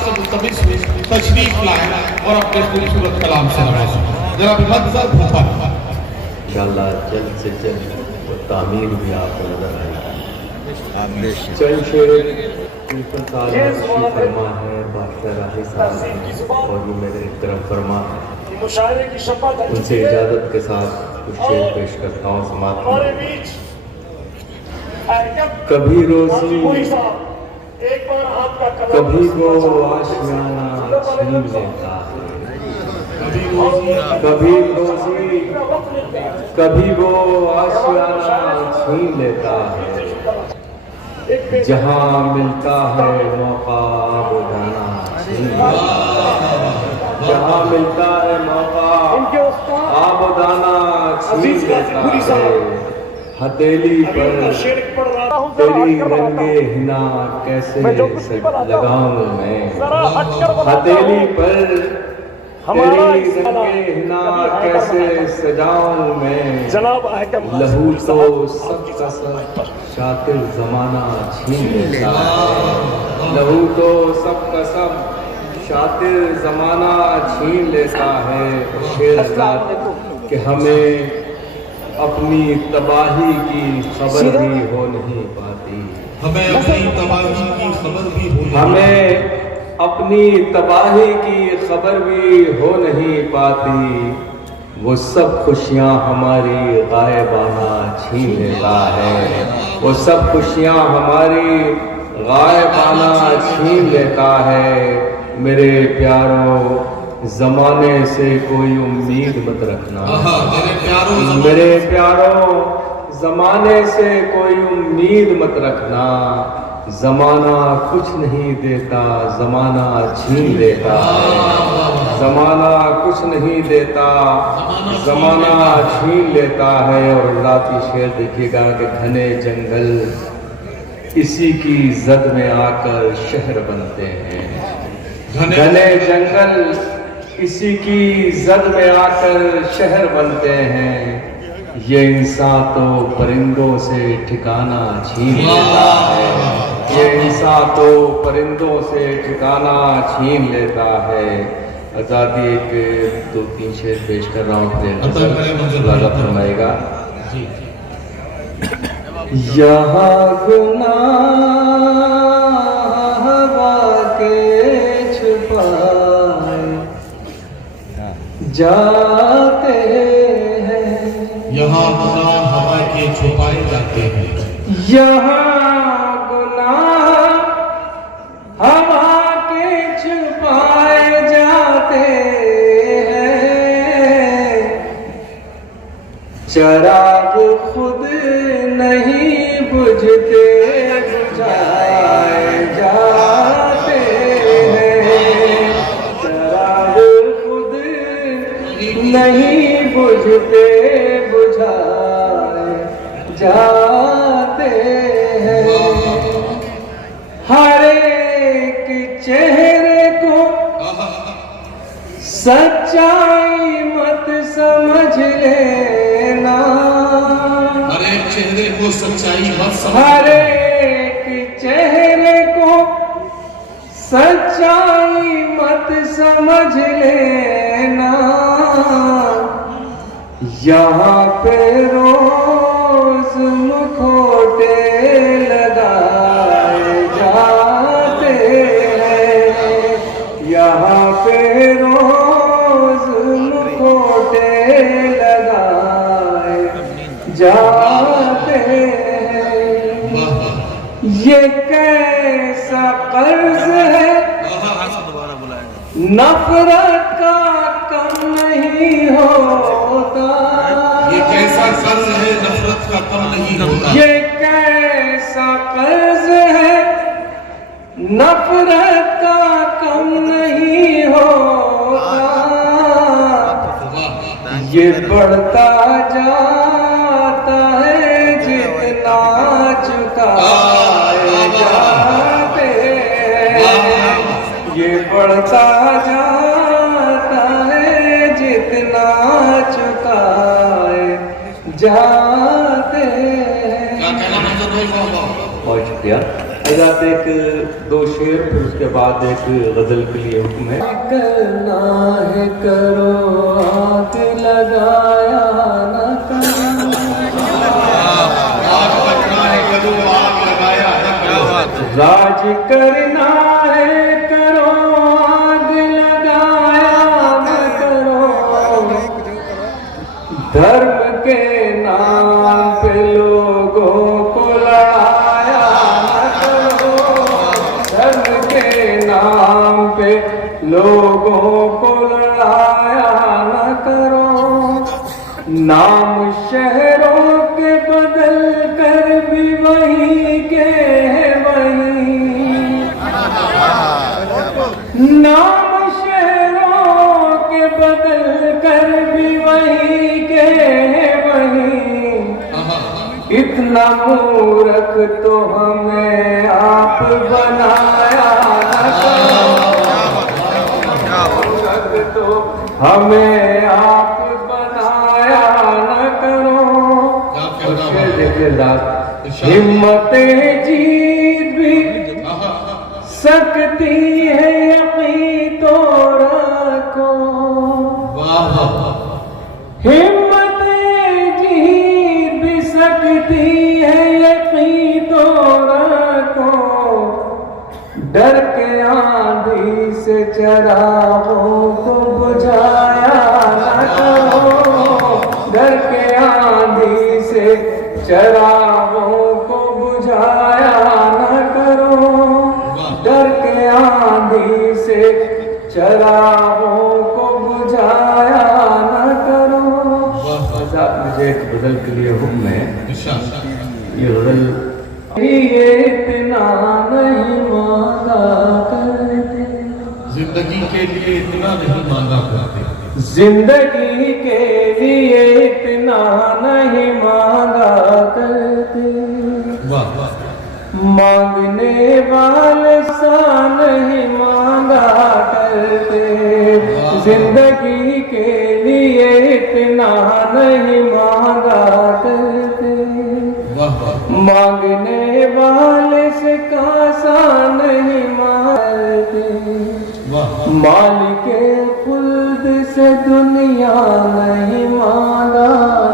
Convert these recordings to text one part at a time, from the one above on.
से मुस्तबिस हुए तशरीफ लाए और अपने खूबसूरत कलाम से नवाजें। जरा मदद भूपा इंशाअल्लाह जल्द से जल्द वो तामीर भी आपको नजर आएगी। चंद शेर फरमा है बादशाह राही साहब और ये मेरे तरफ फरमा है, उनसे इजाजत के साथ कुछ शेर पेश करता हूँ समाप्त। कभी रोजी कभी वो आशियाना छीन लेता है, कभी रोजी कभी वो आशियाना छीन लेता है, जहाँ मिलता है मौका वो जाना छीन लेता है, जहाँ मिलता है मौका आब दाना छीन लेता है। हथेली पर तेरी रंगे हिना कैसे लगाऊं मैं, हथेली पर तेरी रंगे हिना कैसे सजाऊं मैं। लहू तो सब का सब शातिर जमाना छीन लेता है, लहू तो सब का सब शातिर जमाना छीन लेता है। शेर कि हमें अपनी तबाही की खबर भी हो नहीं पाती, हमें अपनी तबाही की खबर भी हो हमें अपनी तबाही की खबर भी हो नहीं पाती। वो सब खुशियाँ हमारी गायबाना छीन लेता है, वो सब खुशियाँ हमारी गायबाना छीन लेता है। मेरे प्यारों जमाने से कोई उम्मीद मत रखना, मेरे प्यारों जमाने से कोई उम्मीद मत रखना। जमाना कुछ नहीं देता, जमाना छीन लेता है, जमाना कुछ नहीं देता, जमाना छीन लेता है। और राती शेर देखिएगा कि घने जंगल इसी की जद में आकर शहर बनते हैं, घने जंगल इसी की जद में आकर शहर बनते हैं। ये इंसान तो परिंदों से ठिकाना छीन लेता है, ये इंसान तो परिंदों से ठिकाना छीन लेता है। आज़ादी एक दो तीन शेर पेश कर रहा हूँ, फिर फरमाएगा। यहाँ गुनाह के छुपाए जाते हैं, यहाँ गुनाह हवा के छुपाए जाते हैं, यहाँ गुनाह हवा के छुपाए जाते हैं। चराग खुद नहीं बुझते बुझाए जाते हैं, चराग खुद नहीं बुझते बुझाए जाते हैं। हर एक चेहरे को सच्चाई मत समझ लेना, हर एक चेहरे को सच्चाई मत समझ, हर एक चेहरे को सच्चाई मत समझ लेना। यहाँ पे रोज मुखौटे लगाए जाते हैं, यहाँ पे रोज मुखौटे लगाए जाते हैं। ये कैसा कर्ज है नफरत का कम नहीं होता, ये कैसा कर्ज है नफरत का कम नहीं होता, ये कैसा कर्ज है नफरत का कम नहीं होता। ये बढ़ता जाता है जितना चुकाए जाते हैं, ये बढ़ता जाता है जितना चुकाए जाते हैं। क्या कहना बहुत शुक्रिया। हज़रात एक दो शेर फिर उसके बाद एक गज़ल के लिए हुक्म है। करना है करो आग लगाया न करो, आग लगना है करो आग लगाया न करो, राज करना है करो आग लगाया न करो, धर्म के नाम पे लोगों को लड़ाया न करो, धर्म के नाम पे लोगों को लड़ाया न करो, नाम शहरों के बदल कर भी वही के वही, नाम शहरों के बदल कर भी वही के वही, इतना मूर्ख तो हमें आप बनाया न करो, मूर्ख तो हमें आप बनाया न करो। हिम्मतें जीत भी सकती है यकीन तो रखो, हिम्मतें जीत भी सकती है यकीन तो रखो, डर के आंधी से चरागों को बुझाया न करो, डर के आंधी से चरागों को बुझाया न करो, डर के आंधी से चरागों को बुझाया न करो। मुझे एक गजल के लिए हुक्म है। ये गजल ये इतना नहीं मांगा करते, जिंदगी के लिए इतना नहीं मांगा करते, जिंदगी के लिए इतना नहीं मांगा करते, मांगने वाले सा नहीं मांगा करते, जिंदगी के लिए इतना नहीं मांगा करते, मांगने वाले से कासा नहीं मांगते, मालिके खुल्द से दुनिया नहीं मांगा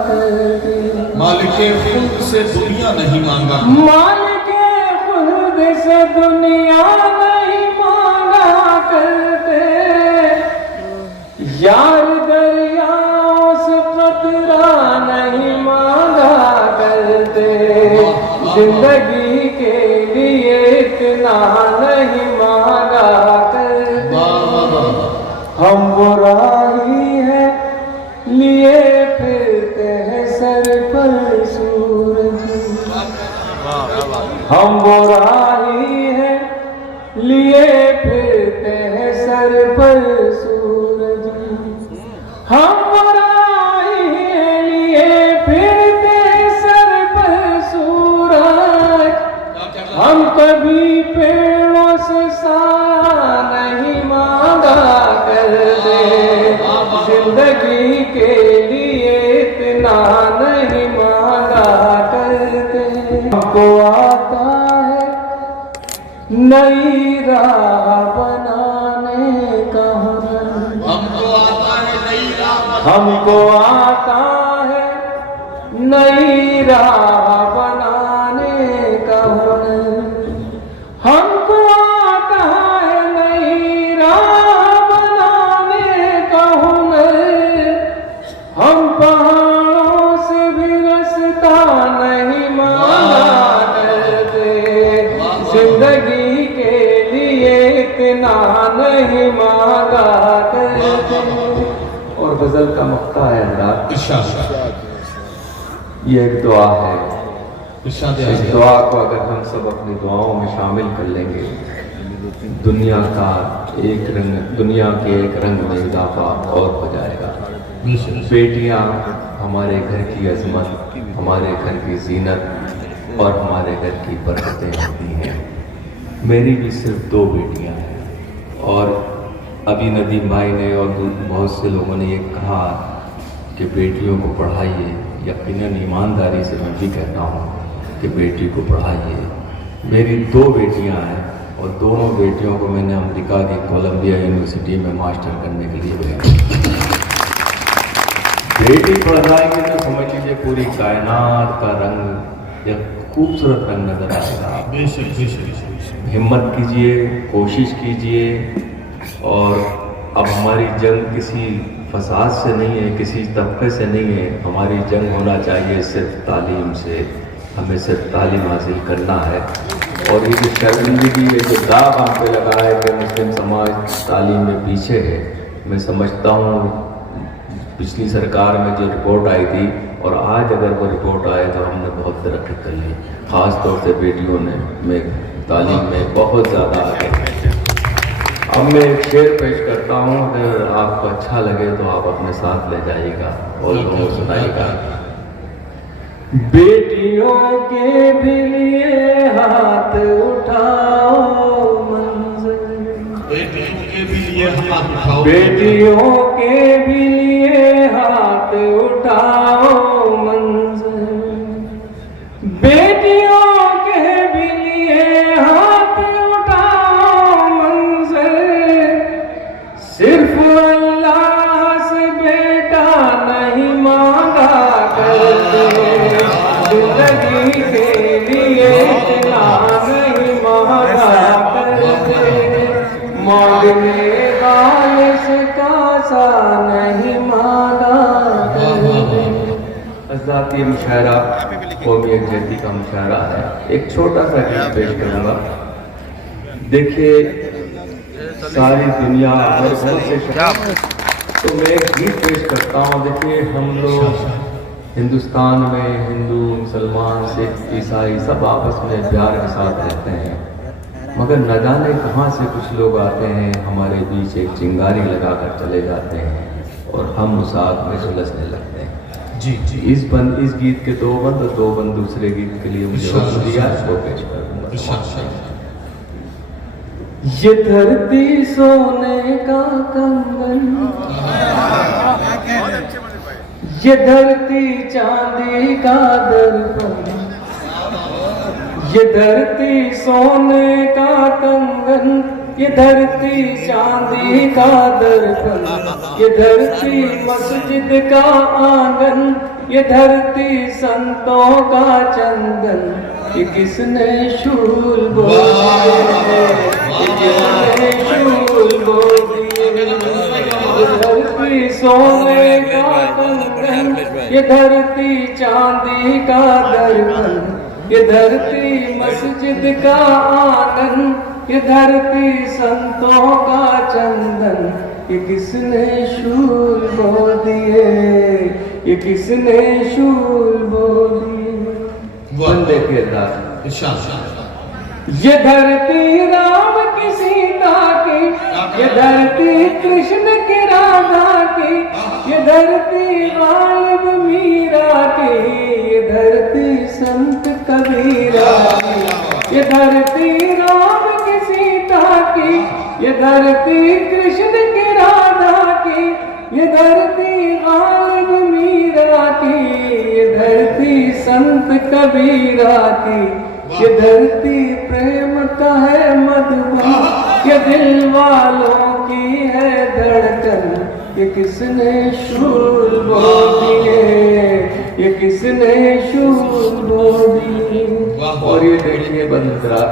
करते, मालिके खुल्द से दुनिया नहीं मांगा, मालिके खुल्द से दुनिया नहीं मांगा करते, यार दरियाओं से कतरा नहीं मांगा करते, जिंदगी के लिए इतना नहीं मांगा करते, हम वो राही हैं लिए फिरते हैं सर पर सूरज, हम वो राही हैं लिए फिरते हैं सर पर सूरज, हम वो राही हैं लिए फिरते हैं सर पर सूरज, हम कभी पेड़ों से साया नहीं मांगा करते, जिंदगी के लिए इतना नहीं मांगा करते, हमको आता है नई राह बनाने का हुनर, हमको आता है नई राह, हमको आता है नई राह बनाने का हुनर, हमको आता है नई राह बनाने का हुनर, हम पहाड़ों से भी रास्ता नहीं मांगा करते, जिंदगी के लिए इतना नहीं मांगा करते। और गजल का मक्ता है हज़रात, ये एक दुआ है, इस दुआ को अगर हम सब अपनी दुआओं में शामिल कर लेंगे, दुनिया का एक रंग, दुनिया के एक रंग में इजाफा और हो जाएगा। बेटियां हमारे घर की अजमत, हमारे घर की जीनत और हमारे घर की बरकतें होती हैं। मेरी भी सिर्फ 2 बेटियां हैं और अभी नदीम भाई ने और बहुत से लोगों ने ये कहा कि बेटियों को पढ़ाइए। यकीनन ईमानदारी से मैं भी कहता हूँ कि बेटी को पढ़ाइए, मेरी 2 बेटियां हैं और दोनों बेटियों को मैंने अमेरिका की कोलंबिया यूनिवर्सिटी में मास्टर करने के लिए भेजा। बेटी पढ़ जाएगी तो समझ लीजिए पूरी कायनात का रंग, एक खूबसूरत रंग नजर आएगा। बेशक बेशक। हिम्मत कीजिए, कोशिश कीजिए। और अब हमारी जंग किसी फसाद से नहीं है, किसी तबके से नहीं है। हमारी जंग होना चाहिए सिर्फ तालीम से। हमें सिर्फ तालीम हासिल करना है। और ये जो शर्मिंदगी, ये जो दाग हम पे लगा है कि मुस्लिम समाज तालीम में पीछे है, मैं समझता हूँ पिछली सरकार में जो रिपोर्ट आई थी और आज अगर वो रिपोर्ट आए तो हमने बहुत तरक्की कर ली। ख़ास तौर से बेटियों ने में तालीम में बहुत ज़्यादा आगे। अब मैं एक शेर पेश करता हूँ, अगर आपको अच्छा लगे तो आप अपने साथ ले जाइएगा और लोगों को सुनाइएगा। बेटियों के भी लिए हाथ उठाओ मंजिल, बेटियों के भी लिए हाथ उठाओ, बेटियों के भी लिए हाथ उठाओ मंजिल, बेटियों के भी लिए हाथ उठाओ मंजिल। सिर्फ अल्लाह से बेटा नहीं मांगा करते, जिंदगी के लिए इतना नहीं मांगा करते, मांगने वाले से कासा नहीं मांगा करते। अज़ाती मुशायरा कौमी यकजहती का मुशायरा है। एक छोटा सा गीत पेश करूँगा। देखिए सारी दुनिया हर बहुत से तो मैं एक गीत पेश करता हूँ। देखिए हम लोग हिंदुस्तान में हिंदू, मुसलमान, सिख, ईसाई सब आपस में प्यार के साथ रहते हैं, मगर न जाने कहाँ से कुछ लोग आते हैं हमारे बीच, एक चिंगारी लगा कर चले जाते हैं और हम उस आग में सुलझने लगते हैं। जी जी। इस गीत के 2 बंद और 2 बंद दूसरे गीत के लिए मुझे वक्त दिया, इसको पेश करूँगा। ये धरती सोने का कंगन, ये धरती चांदी का दर्पण, ये धरती सोने का कंगन, ये धरती चांदी का दर्पण, ये धरती मस्जिद का आंगन, ये धरती संतों का चंदन, ये किसने शूल बोले, ये किसने शूल बोले। ये धरती सोने का कंगन, ये धरती चांदी का दर्पण, ये धरती मस्जिद का आंगन, ये धरती संतों का चंदन, ये किसने शूल बो दिए, ये किसने शूल बो दिए। बंदे किरदार। ये धरती राम की सीता की, ये धरती कृष्ण की राधा की, ये धरती गालिब मीरा की, ये धरती संत कबीरा की, ये धरती राम की सीता की, ये धरती कृष्ण की राधा की, ये धरती गालिब मीरा की, ये धरती संत कबीरा की, ये धरती प्रेम का है मधुबन, ये दिल वालों की है धड़कन, ये किसने शूल बो दिए, ये किसने शूल बो दिए। और ये देखिए बंदरा,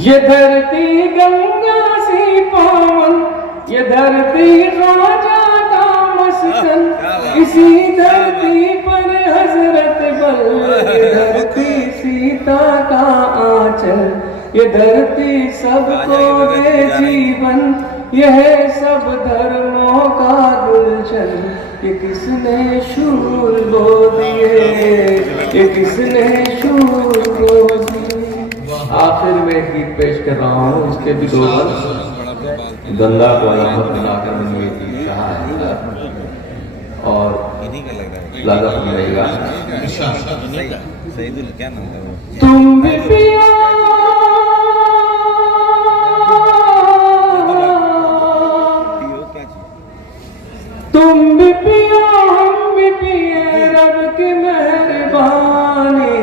ये धरती गंगा सी पावन, ये धरती ख्वाजा का मस्कन, इसी धरती पर हजरत बल, ये धरती सीता का आंचल, ये धरती सबको दे जीवन, यह सब धर्मों का गुलशन, ये किसने शूल बो दिए, ये किसने शूल बो दिए। आखिर में एक गीत पेश कर रहा हूँ, इसके भी 2 बंद। गंगा को अलामत बनाकर मैंने ये गीत कहा है और लगा मिलेगा। तुम भी पिया तुम भी पिया हम भी पिए, रब की मेहरबानी,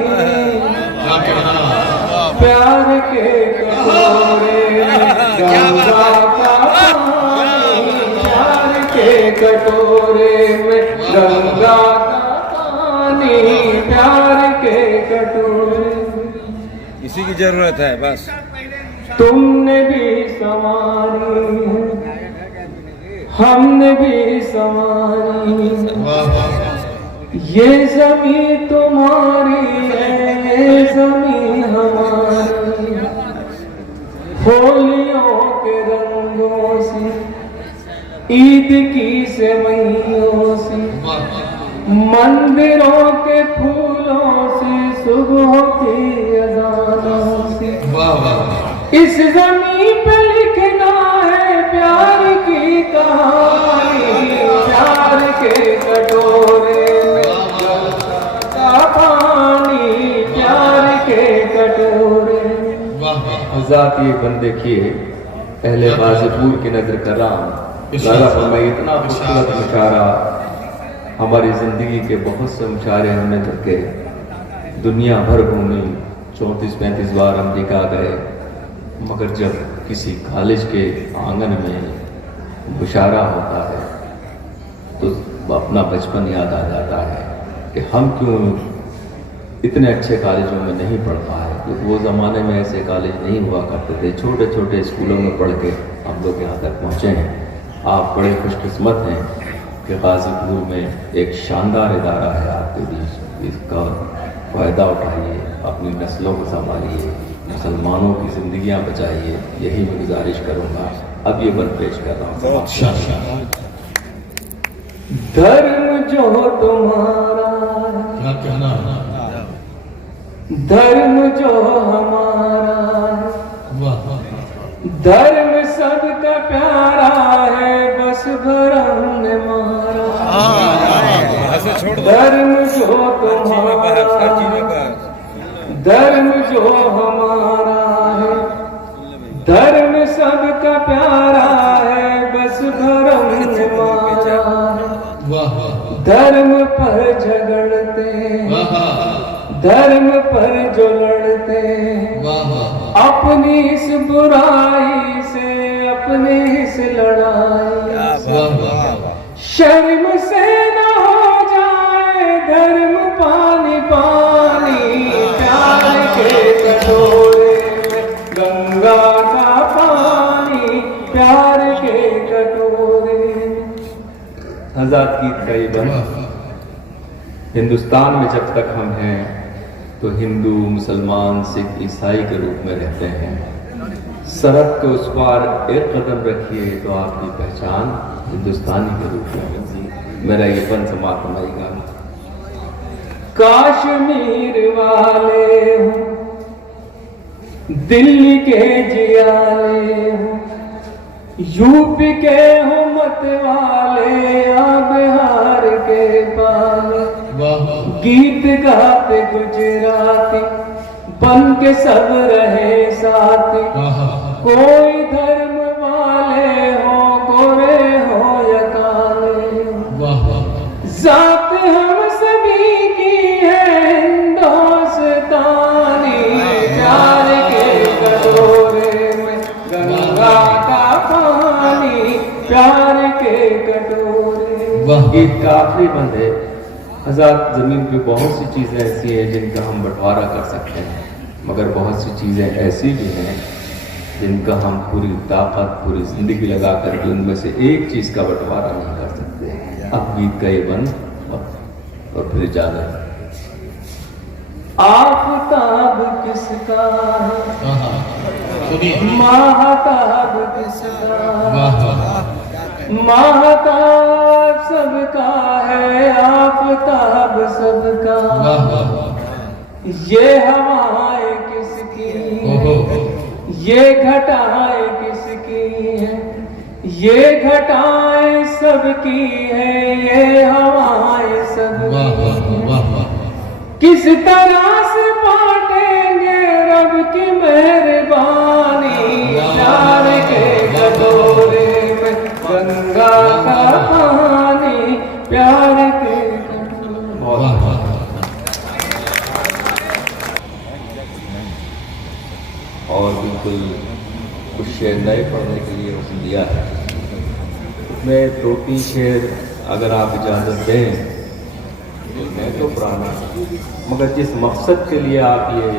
कटोरे में, गंगा का पानी प्यार के कटोरे में। इसी की जरूरत है बस। तुमने भी संवारी है, हमने भी संवारी है, ये ज़मीं तुम्हारी है, ये ज़मीं हमारी है। होलियों के रंगों से, ईद की सेवइयों से, मंदिरों के फूलों से, सुबह की अज़ानों से, इस ज़मीं पे लिखना है प्यार की कहानी। प्यार के कटोरे में का पानी, प्यार के कटोरे। हज़ात ये बंद देखिए, पहले गाजीपुर की नजर कर रहा हूँ। लाला फरमाए इतना खूबसूरत मुशारा, हमारी जिंदगी के बहुत से मुशारे हमने देखे, दुनिया भर घूमी, 34-35 बार अमेरिका गए, मगर जब किसी कॉलेज के आंगन में मुशारा होता है तो अपना बचपन याद आ जाता है कि हम क्यों इतने अच्छे कॉलेजों में नहीं पढ़ पाए, क्योंकि वो ज़माने में ऐसे कॉलेज नहीं हुआ करते थे। छोटे छोटे स्कूलों में पढ़ के हम लोग यहाँ तक पहुँचे हैं। आप बड़े खुशकिस्मत हैं कि गाजीपुर में एक शानदार इदारा है आपके बीच। इसका फ़ायदा उठाइए, अपनी नस्लों को संभालिए, मुसलमानों की ज़िंदगियाँ बचाइए, यही मैं गुजारिश करूँगा। अब ये बंद पेश कर रहा हूँ। धर्म जो तुम्हारा, धर्म जो हमारा, धर्म सबका प्यारा है, बस भरम ने मारा। धर्म जो तुम्हारा, धर्म जो हमारा है, धर्म सबका प्यारा है, बस भरम ने मारा। धर्म पर झगड़ते, धर्म पर जो लड़ते, अपनी इस बुराई से, अपनी इस लड़ाई से, शर्म से न हो जाए धर्म पानी पानी। प्यार के कटोरे में गंगा का पानी, प्यार के कटोरे। आजाद गीत का ये बंद। हिंदुस्तान में जब तक हम हैं तो हिंदू, मुसलमान, सिख, ईसाई के रूप में रहते हैं। सरहद के उस पार एक कदम रखिए तो आपकी पहचान हिंदुस्तानी के रूप में होगी। मेरा ये बंद समाप्त फरमाइएगा। काश्मीर वाले हो, दिल्ली के जियाले हो, यूपी के हो मत वाले, या बिहार के पाले, गीत गाते गुजराती बन के सब रहे साथी। कोई धर्म वाले हो, गोरे हो या काले, जात हम सभी की है हिंदुस्तानी। प्यार के कटोरे में गंगा का पानी, प्यार के कटोरे। गीत का आखिरी बंद है। आजाद ज़मीन पे बहुत सी चीज़ें ऐसी हैं जिनका हम बंटवारा कर सकते हैं, मगर बहुत सी चीज़ें ऐसी भी हैं जिनका हम पूरी ताकत, पूरी ज़िंदगी लगा करके उनमें से एक चीज़ का बंटवारा नहीं कर सकते। अब गीत का ये बंद और फिर जाना। आफताब किसका है, महताब किसका, महताब सबका है, आफताब सबका। ये हवाएं किसकी, ये घटाएं किसकी है, ये घटाएं सबकी है, ये हवाएं सबकी है। किस तरह से बांटेंगे रब की मेहरबानी। प्यार के कटोरे में गंगा का पानी, प्यार के और बिल्कुल कुछ शेर नए पढ़ने के लिए उसने दिया है। मैं 2-3 शेर अगर आप इजाज़त दें, मैं तो पुराना, मगर जिस मकसद के लिए आप ये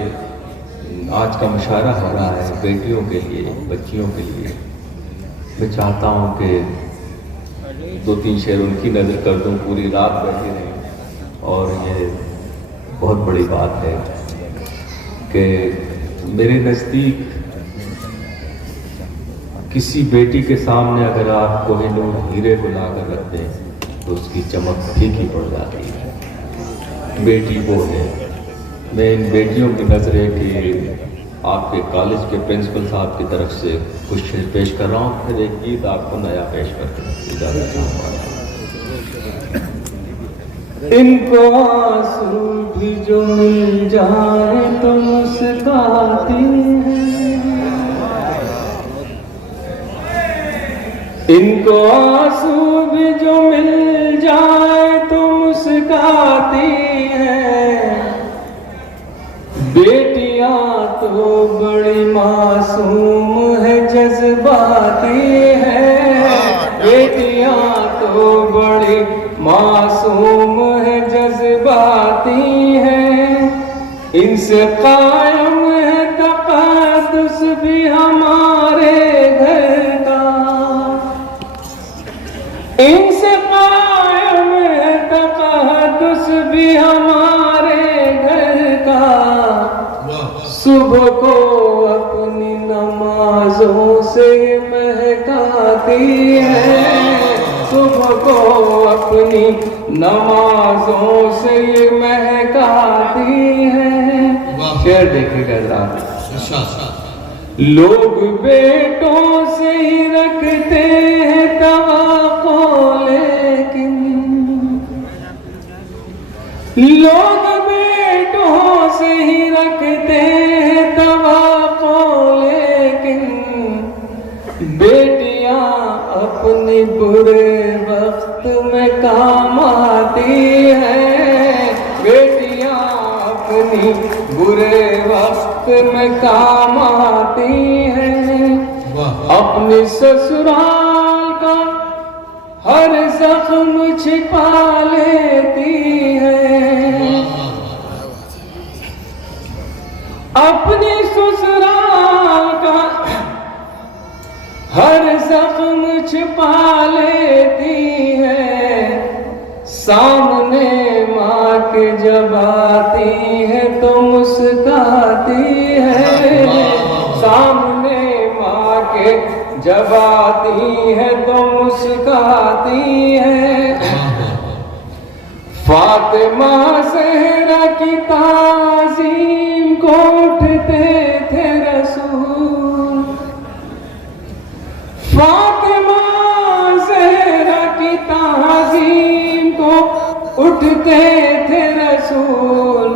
आज का मुशायरा हो रहा है, बेटियों के लिए, बच्चियों के लिए, मैं चाहता हूँ कि 2-3 शेर उनकी नज़र कर दूँ, पूरी रात बैठे रहें। और ये बहुत बड़ी बात है कि मेरे नज़दीक किसी बेटी के सामने अगर आप कोहिनूर हीरे को ला कर रख दें तो उसकी चमक फीकी पड़ जाती है। बेटी वो है। मैं इन बेटियों की नज़रें कि आपके कॉलेज के प्रिंसिपल साहब की तरफ से कुछ शेर पेश कर रहा हूँ, फिर एक गीत आपको नया पेश करके इजाज़त चाहूँगा। इनको आंसू भी जो मिल जाए तो मुस्कुराती हैं, इनको आंसू भी जो मिल जाए तो मुस्कुराती हैं। बेटियां तो बड़ी मासूम है, जज्बाती है। बेटियां तो बड़ी मासूम है, जज्बाती है। इनसे कायम है तक़द्दुस भी हमारे घर का, इनसे कायम है तक़द्दुस भी हमारे घर का। सुबह को अपनी नमाजों से महकाती है, सुबह को अपनी नमाजों से ये महकाती है। शेर देखिएगा जरा। लोग बेटों से ही रखते हैं तवक्को, लेकिन लोग बेटों से ही रखते हैं तवक्को, लेकिन बेटियां अपने बुरे वक्त में काम आती हैं। बेटियां अपनी बुरे वक्त में काम आती हैं। अपने ससुराल का हर जख्म छिपा लेती हैं, अपने ससुराल का हर जख्म छिपा लेती है। सामने माँ के जब आती है तो मुस्कुराती है, सामने माँ के जब आती है तो मुस्कुराती है। फातिमा ज़हरा की ताज़ीम को उठते थे रसूल, फातिमा ज़हरा की ताज़ीम को उठते थे रसूल।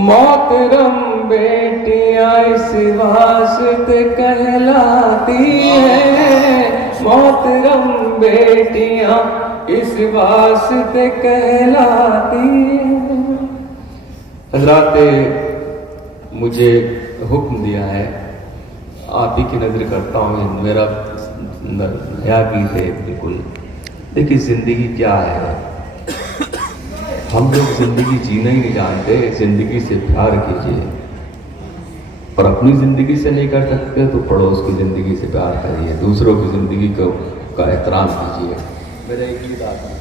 मोहतरम बेटियां इस वास्ते कहलाती है, मोहतरम बेटियां इस वास्ते कहलाती हैं। हज़रात मुझे हुक्म दिया है, आप ही की नज़र करता हूँ, मेरा नया गीत है बिल्कुल। देखिए ज़िंदगी क्या है, हम लोग ज़िंदगी जीना ही नहीं जानते। ज़िंदगी से प्यार कीजिए, और अपनी ज़िंदगी से नहीं कर सकते तो पड़ोस की ज़िंदगी से प्यार करिए, दूसरों की ज़िंदगी का एहतराम कीजिए। मेरा एक गीत आता है।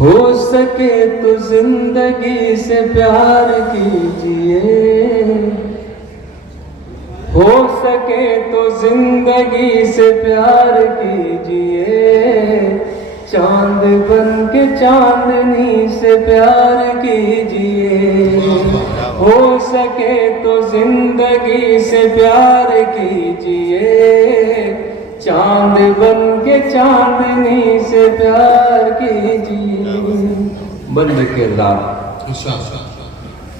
हो सके तो ज़िंदगी से प्यार कीजिए, हो सके तो जिंदगी से प्यार कीजिए। चांद बन के चांदनी से प्यार कीजिए, हो सके तो जिंदगी से प्यार कीजिए। चांद बन के चांदनी से प्यार कीजिए। बंद के रात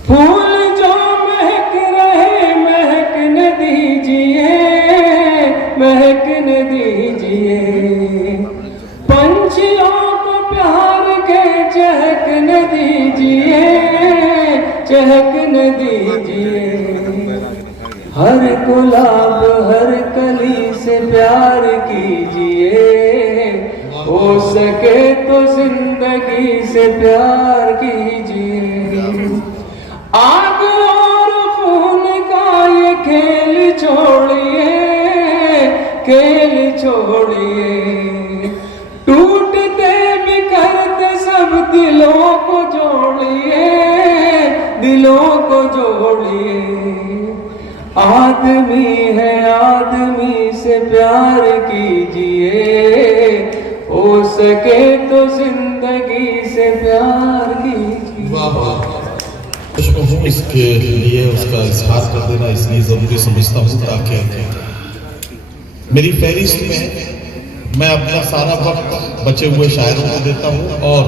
फूल जो महक रहे महकने दीजिए, महकने दीजिए। पंछियों को प्यार के चहकने दीजिए, चहकने दीजिए। हर गुलाब हर कली हो सके तो जिंदगी से प्यार कीजिए। आग और खून का ये खेल छोड़िए, खेल छोड़िए। टूटते बिखरते सब दिलों को जोड़िए, दिलों को जोड़िए। आदमी है आदमी से प्यार कीजिए, हो सके तो जिंदगी से प्यार कीजिए। वाह वाह, खुशबू हूँ इसके लिए उसका इजहार कर देना इसलिए जरूरी समझता हूँ ताकि मेरी फहरिस्त में मैं अपना सारा वक्त बचे हुए शायरों को देता हूँ और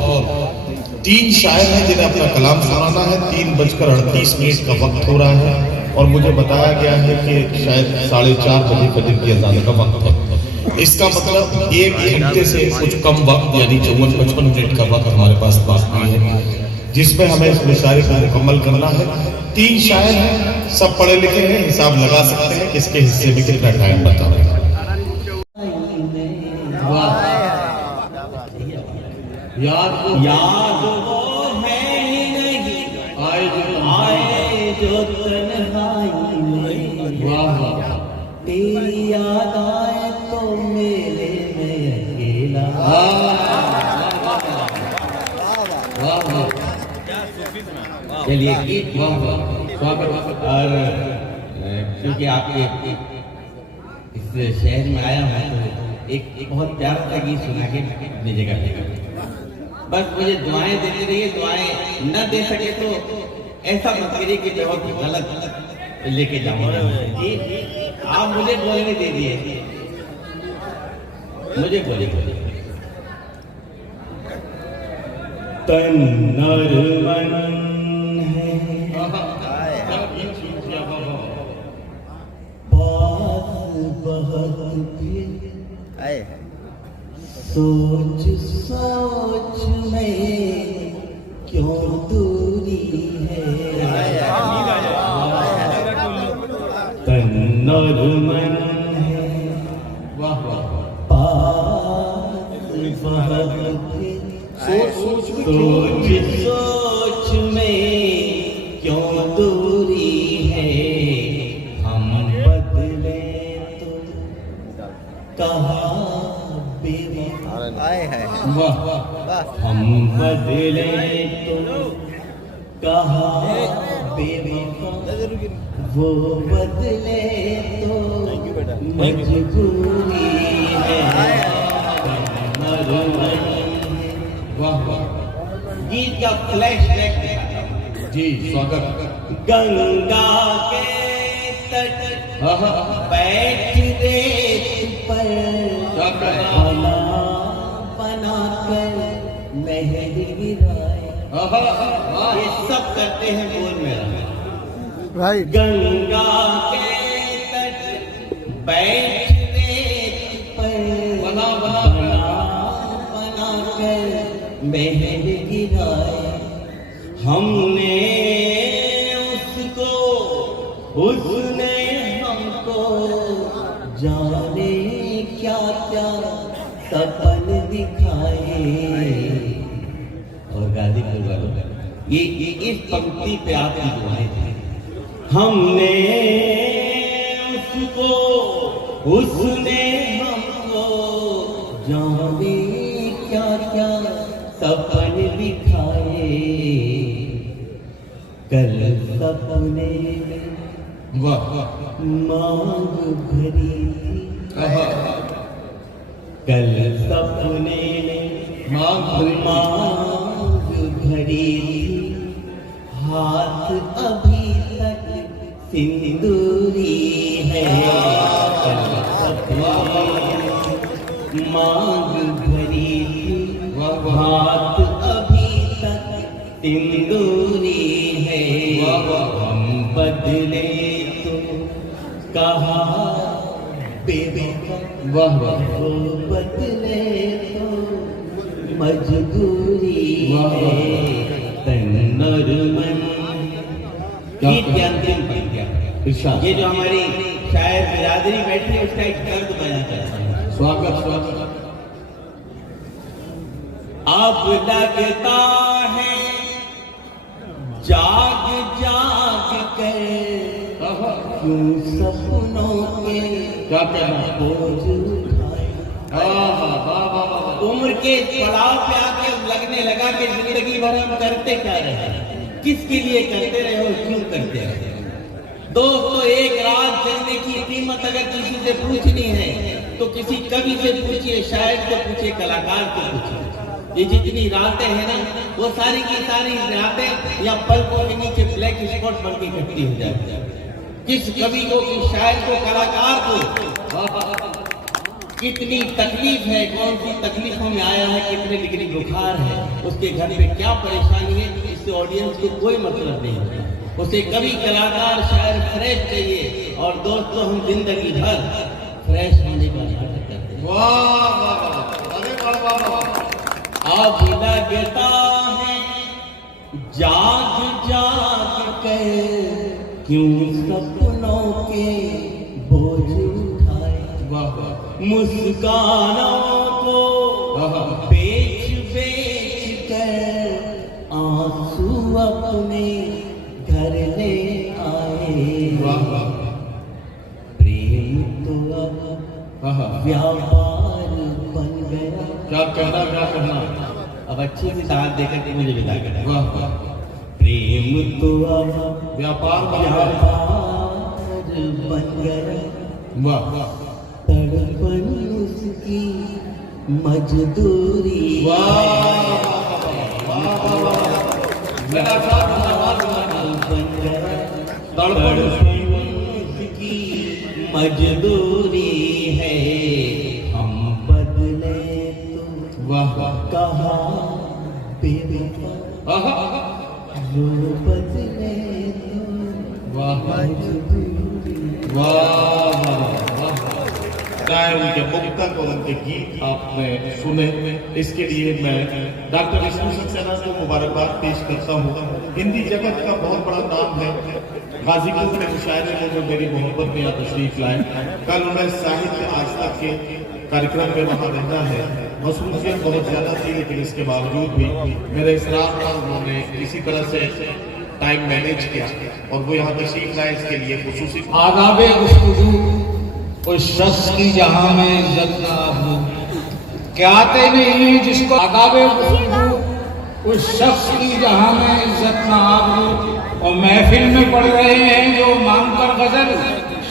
3 शायर हैं जिन्हें अपना कलाम सुनाना है। 3:38 का वक्त हो रहा है और मुझे बताया गया है कि शायद 4:30 बजे फजर की अज़ान का वक्त है। इसका मतलब 1 घंटे से कुछ कम वक्त यानी 54-55 मिनट का वक्त हमारे पास बाकी है, जिसमें हमें इस मुशायरे को मुकम्मल करना है। 3 शायर हैं, सब पढ़े लिखे हैं, हिसाब लगा सकते हैं किसके हिस्से में कितना टाइम बता रहे हैं। याद वो है नहीं आए जो तन्हाई में। वाह वाह, तेरी याद आए तो मेरे में अकेला। चलिए गीत स्वागत। और क्योंकि आपके इस शहर में आया हूँ तो एक बहुत प्यारा सा गीत सुना के अपनी जगह पे बस मुझे दुआएं देते रहिए। दुआएं न दे सके तो ऐसा मत करिए कि बहुत गलत लेके जाऊंगा। जी आप मुझे बोलने दे दिए, मुझे बोलिए। तन और मन है पास बहुत फिर सोच सोच में क्यों दूरी है। तन और मन है पास बहुत फिर सोच सोच में क्यों दूरी है। हम बदले तो कहाँ आए हैं। हम बदले तो कहाँ बेवफा, वो बदले तो मजबूरी है। वाह वाह, गीत का फ्लैशबैक दिखाता हूँ। जी स्वागत। गंगा के तट बैठ रेत पर बना बना कर महल गिराए। ये सब करते हैं बोल मेरा। गंगा के तट बैठ रेत पर बना बना बना कर महल गिराए। हमने उसको, उसने हमको जाने क्या क्या सपन दिखाए। और गाजीपुर वालों ये इस पंक्ति पे आपकी दुआएं थी। हमने उसको, उसने हमको जाने क्या क्या सपन दिखाए। कल सपने में वाह, मांग भरी थी। कल सपने में मांग भरी थी। हाथ अभी तक सिंदूरी है। कल सपने में मांग भरी थी। हाथ अभी तक सिंदूरी है। हम बदले तो कहा बेवफा, वाह वाह, वो बदले तो मजबूरी है। तन और मन। गीत की अंतिम पंक्तियां। ये जो हमारी शायर बिरादरी बैठी है उसका एक दर्द बयां करता है। स्वागत स्वागत। अब लगता है जाग जाग कर क्यों सपनों के क्या कहना बोझ उठाए। उम्र के पड़ाव पे आके लगने लगा कि जिंदगी भर हम करते क्या रहे, किसके लिए करते रहे और क्यों करते रहे। दोस्तों, एक रात जलने की कीमत अगर किसी से पूछनी है तो किसी कवि से पूछिए, शायर से पूछिए, कलाकार से पूछिए। ये जितनी रातें हैं ना, वो सारी की सारी रातें या पलकों के नीचे ब्लैक स्पॉट बन के इकट्ठी हो जाती है। किस कवि को, किस शायर को, कलाकार को कितनी तकलीफ है, कौन सी तकलीफों में आया है, कितने डिग्री बुखार है, उसके घर पे क्या परेशानी है, इससे ऑडियंस को कोई मतलब नहीं है। उसे कवि, कलाकार, शायर फ्रेश चाहिए। और दोस्तों, हम जिंदगी भर फ्रेश होने का नाटक करते हैं। वाह वाह, अरे वाह वाह। अब लगता है जाग जाग कर क्यों सपनों के बोझ उठाए। मुस्कानों को बेच बेच कर आंसू अपने घर ले आए। प्रेम तो अब व्यापार बन गया। क्या कहना, क्या कहना। अब अच्छे से दांत देकर के मुझे विदा कर। प्रेम तो अब व्यापार बन गया। वाह, तड़पन उसकी मजदूरी। तड़पन उसकी मजदूरी है। हम बदले तो वाह कहा बेवफा, जो बदले तो मजदूरी। गाए उनके मुक्तक और उनके गीत आपने सुने, इसके लिए मैं डॉक्टर विष्णु सक्सेना को मुबारकबाद पेश करता हूँ। हिंदी जगत का बहुत बड़ा नाम है। गाजीपुर में मुशायरे में जो मेरी मोहब्बत में यहाँ तशरीफ लाए, कल उन्हें साहित्य आज तक के कार्यक्रम में वहाँ रहना है। मसरूफियत बहुत ज्यादा थी, लेकिन इसके बावजूद भी मेरे इसरार पर उन्होंने इसी तरह से टाइम मैनेज किया और वो यहाँ तशरीफ लाए। इसके लिए खुसूसी आदाबे गुफ्तगू उस शख्स की जहां में इज्जत ना हो, कहते नहीं जिसको आदाबे गुफ्तगू उस शख्स की जहां में इज्जत ना हो। और महफिल में पढ़ रहे हैं जो मांग कर गजल,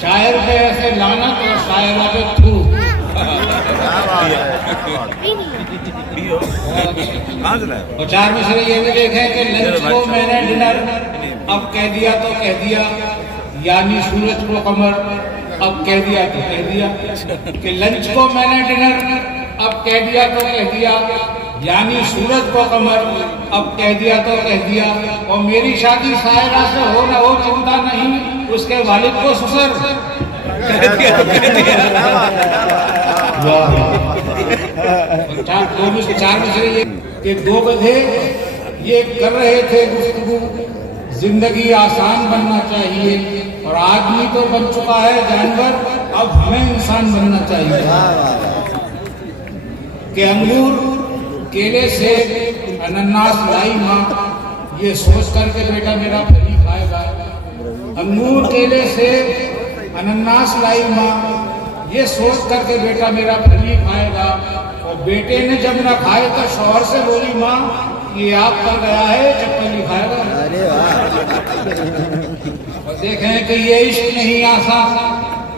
शायर पे ऐसे लानत और शायरा पे थू। और चार मिसरे ये भी देखे कि लंच को मैंने डिनर अब कह दिया तो कह दिया, यानी सूरज को कमर अब कह दिया तो कह दिया। कि लंच को मैंने डिनर अब कह दिया तो कह दिया, यानी सूरज को कमर अब कह दिया तो कह दिया। और मेरी शादी सायरा से हो न हो चिंता नहीं, उसके वालिद को ससुर चार मिसरे ये कि दो गधे ये कर रहे थे गुफ्तगू, जिंदगी आसान बनना चाहिए। और आदमी तो बन चुका है जानवर, अब हमें इंसान बनना चाहिए। कि अंगूर, केले, सेब, अनानास लाई माँ, ये सोच करके बेटा मेरा फली खाएगा। अंगूर, केले, सेब, अनानास लाई माँ, ये सोच करके बेटा मेरा फली खाएगा। और बेटे ने जब न खाए तो शौहर से बोली माँ, ये आप कर गया है चप्पल ही खाएगा। और देखें कि ये इश्क नहीं आसान,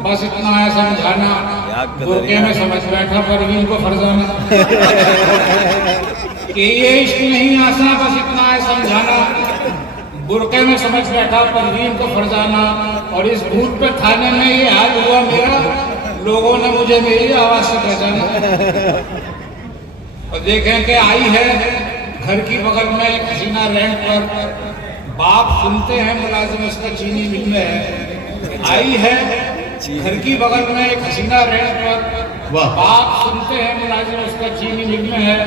बस इतना है समझाना, बुरके में समझ बैठा परवीन को फरजाना। कि ये इश्क नहीं आसान, बस इतना है समझाना, बुरके में समझ बैठा परवीन को फरजाना। और इस भूत पे थाने में ये हाल हुआ मेरा, लोगों ने मुझे मेरी आवाज से पहचाना। और देखें कि आई है घर की बगल में एक हसीना रेंट पर, बाप सुनते हैं मुलाजिम उसका चीनी मिल में है। आई है घर की बगल में एक हसीना रेंट पर, बाप सुनते हैं मुलाजिम उसका चीनी मिल में है।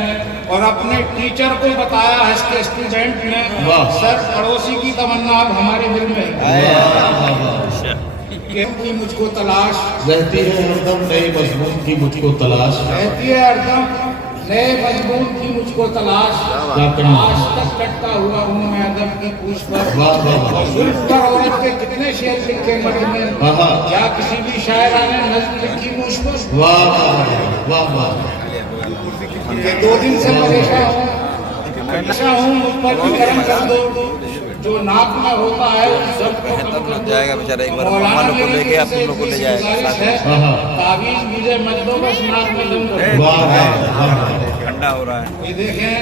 और अपने टीचर को बताया है इसके स्टूडेंट ने, सर पड़ोसी की तमन्ना अब हमारे दिल में है। कि मुझको तलाश रहती है हरदम, नए मजमून की मुझको तलाश रहती है हरदम, नए मजमून की मुझको तलाश, क्या कहना? आज तक लटका हुआ हूँ मैं अदब की पूछ पर। वाह वाह वाह जुल्फ पर औरत के कितने शेर लिखे मर्द ने, हाँ, हाँ। क्या किसी भी शायरा ने नज्म लिखी मुझ पर? वाह वाह वाह ये 2 दिन से परेशान हूँ, मुझ पर भी करम कर दो। जो नाप में होता है उस सब को कम कर दो। जाएगा बेचारा, एक बार मौलाना मामा लोग को मेरी लेके आप तरफ से लोग को ले इसी जाएगा गुजारिश है, हाँ, हाँ। तावीज़ मुझे मत दो, बस नाप में दम कर दो। वाह वाह वाह ठंडा हो रहा है। ये देखें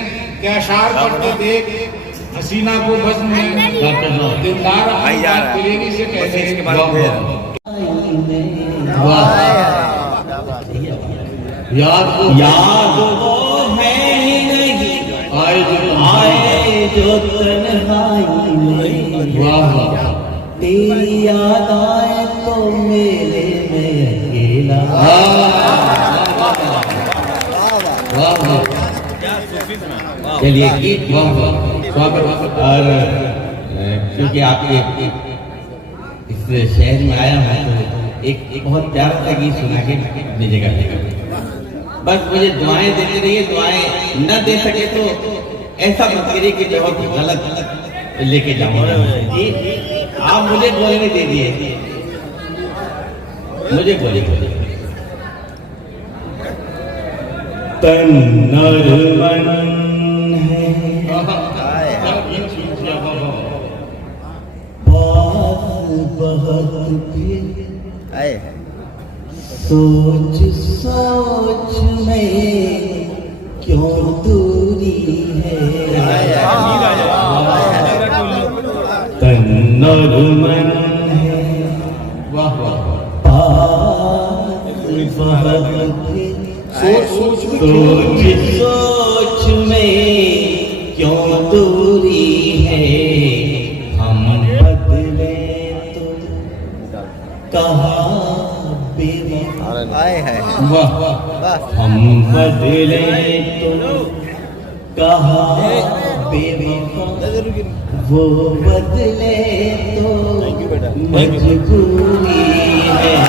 क्या शार पढ़ते देख हसीना को बज़्म में क्या कहना? दिलदार भाई अपनी यार, बात बिलेरी से कहते इसके हैं। बाद वाह फिर वाह याद वो याद वो है नहीं आए जो आए जो तन्हाई में, वाह वाह तेरी याद आए तो मेरे में अकेला। वाह वाह चलिए गीत वाह वाह स्वागत और क्योंकि आपके इस शहर में आया हूँ तो एक बहुत प्यारा सा गीत सुना के अपनी जगह पे बस मुझे दुआएं देते रहिए। दुआएं न दे सके तो ऐसा मत करिए कि बहुत गलत लेके जाऊंगा जी। आप मुझे बोलने दे दिए, मुझे बोलिए तन और मन है पास बहुत फिर आए सोच सोच में क्यों दूरी है। तन और मन है वाह वाह पास बहुत फिर सोच सोच में क्यों दूरी है। हम बदले तो कहाँ बेवफा, आए हैं वाह वाह हम बदले तो कहाँ बेवफा, वो बदले तो मजबूरी है।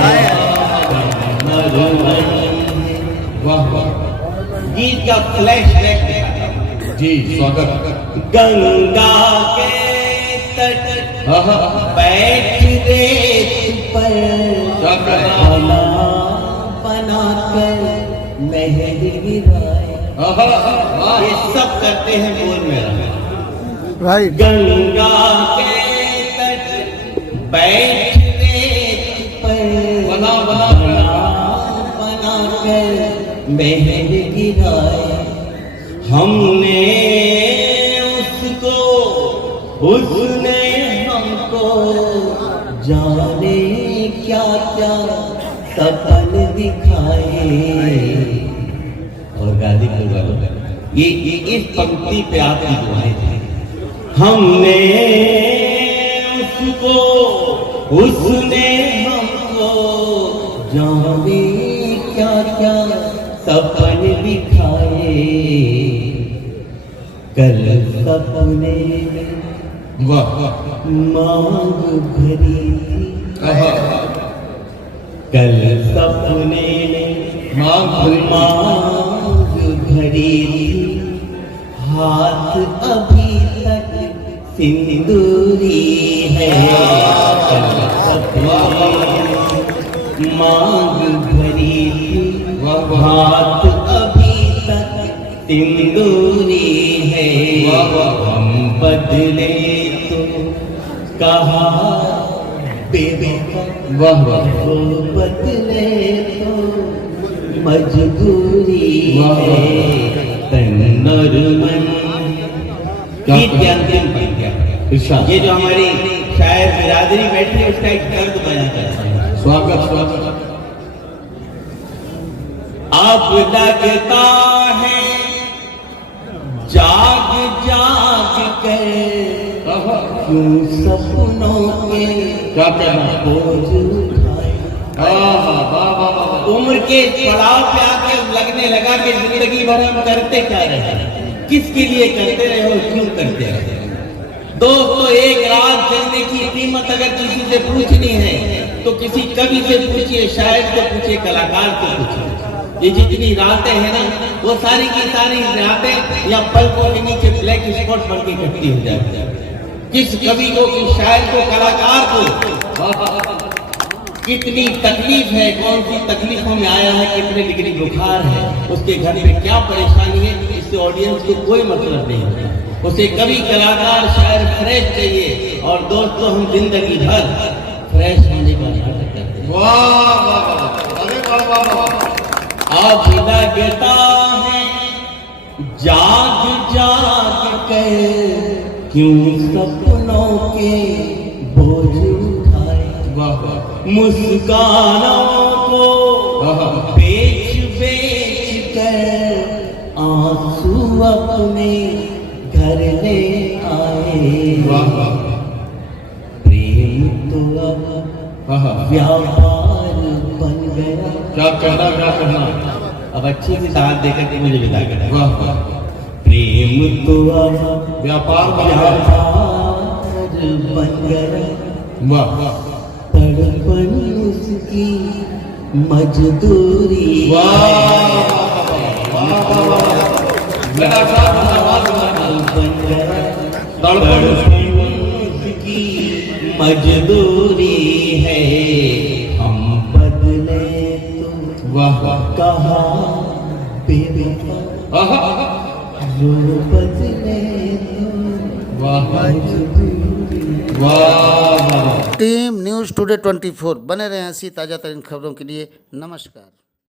वाह वाह गीत का फ्लैशबैक दिखाता हूं। जी स्वागत गंगा के तट हाँ हाँ बैठ रेत पर क्या कहना? बना बना कर महल गिराए। ये सब करते हैं बोल मेरा भाई गंगा के तट बैठ रेत पर बना बना बना कर महल गिराए। हमने उसको उसने हमको जाने क्या क्या सपन दिखाए। और गाजीपुर वालों ये इस पंक्ति पे आपकी दुआएं थी। हमने उसको उसने हमको जाने क्या क्या सपन दिखाए। कल सपने में वाह वाह मांग भरी थी, कल सपने में मांग भरी मांग भरी थी, हाथ अभी तक सिंदूरी है। कल सपने में मांग भरी थी, हाथ अभी तक सिंदूरी है। हम बदले तो कहा बेवफा, वाह वाह वो बदले तो मजबूरी वाह, है। तन और मन गीत के अंतिम बन गया। इरशाद। ये जो हमारी शायर बिरादरी बैठी है उसका एक दर्द बयां करता है। स्वागत स्वागत अब लगता है जाग जाग कर क्यों सपनों के क्या कहना? बोझ उठाए। उम्र के पड़ाव पे आकर लगने लगा कि जिंदगी भर हम करते क्या रहे, किसके लिए करते रहे और क्यों करते रहे। दोस्तों एक रात चलने की कीमत अगर किसी से पूछनी है तो किसी कवि से पूछिए, शायर से पूछिए, कलाकार से पूछिए। ये जितनी रातें हैं ना, वो सारी की सारी रातें या पलकों के नीचे ब्लैक स्पॉट बन के इकट्ठी हो जाती है। किस कवि को, किस शायर को, कलाकार को कितनी तकलीफ है, कौन सी तकलीफों में आया है, कितने डिग्री बुखार है, उसके घर में क्या परेशानी है, इससे ऑडियंस को कोई मतलब नहीं होता। उसे कवि, कलाकार, शायर फ्रेश चाहिए। और दोस्तों, हम जिंदगी भर फ्रेश होने का नाटक करते हैं। अब लगता है जाग जाग कर क्यों सपनों के बोझ उठाए, मुस्कानों को बेच बेच कर आंसू अपने घर ले आए। प्रेम तो अब व्यापार बन गया। क्या कहना अब अच्छी सी दाद देकर के मुझे विदा कर। प्रेम तो अब व्यापार बन गया। वाह, तड़पन उसकी मजदूरी। तड़पन उसकी मजदूरी है। हम बदले तो वाह, कहा बेवफा, जो बदले तो मजदूरी। वाह। टीम न्यूज़ टुडे 24 बने रहे ऐसी ताज़ा तरीन खबरों के लिए। नमस्कार।